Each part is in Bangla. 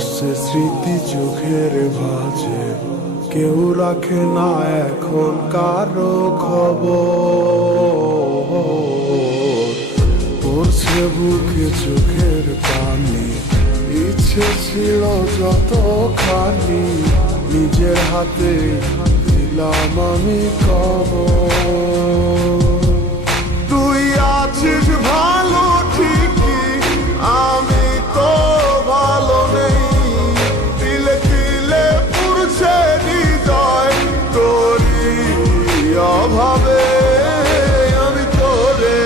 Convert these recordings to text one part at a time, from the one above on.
ভাসছে স্মৃতি চোখের ভাঁজে, কেউ রাখে না এখন কারো খবর। পড়ছে বুকে চোখের পানি, ইচ্ছে ছিল যতখানি, নিজের হাতে দিলাম আমি কবর। তুই আছিস ভালো ঠিকই, আমি তো ভালো নেই। তিলে তিলে পুড়ছে হৃদয় তোরই অভাবে। আমি তোরে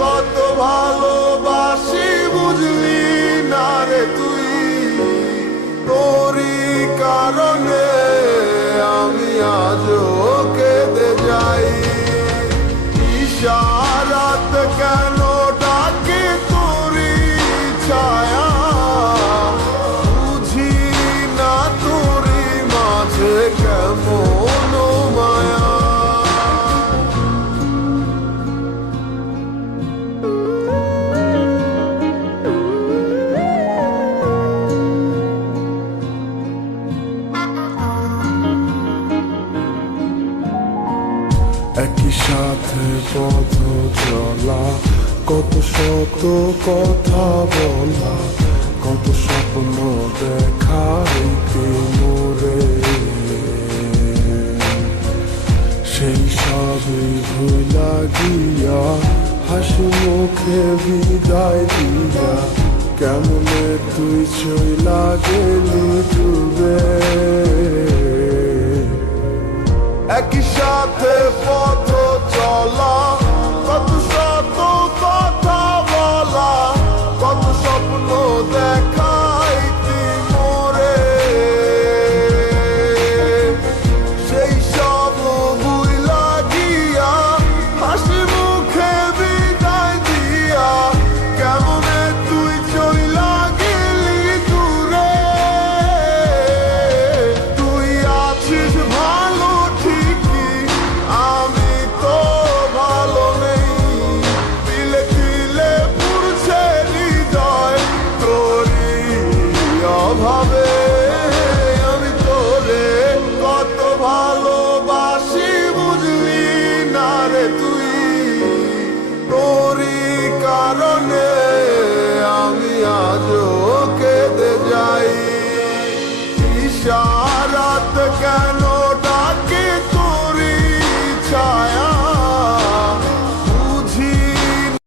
কত ভালোবাসি বুঝলি না রে তুই, তোরই কারণে আমি আজও কেঁদে যাই। ইশারাত কেন ডাকে তোরই ছায়া, বুঝি না তোরই মাঝে কেমন মায়া। একই সাথে পথ চলা, কত শত কথা বলা, কত স্বপ্ন দেখা মোরে, সেই সবই ভুলা গিয়া হাসি মুখে বিদায় দিয়া, কেমনে তুই চইলা গেলি ডুবে। একই সাথে পথ চলা,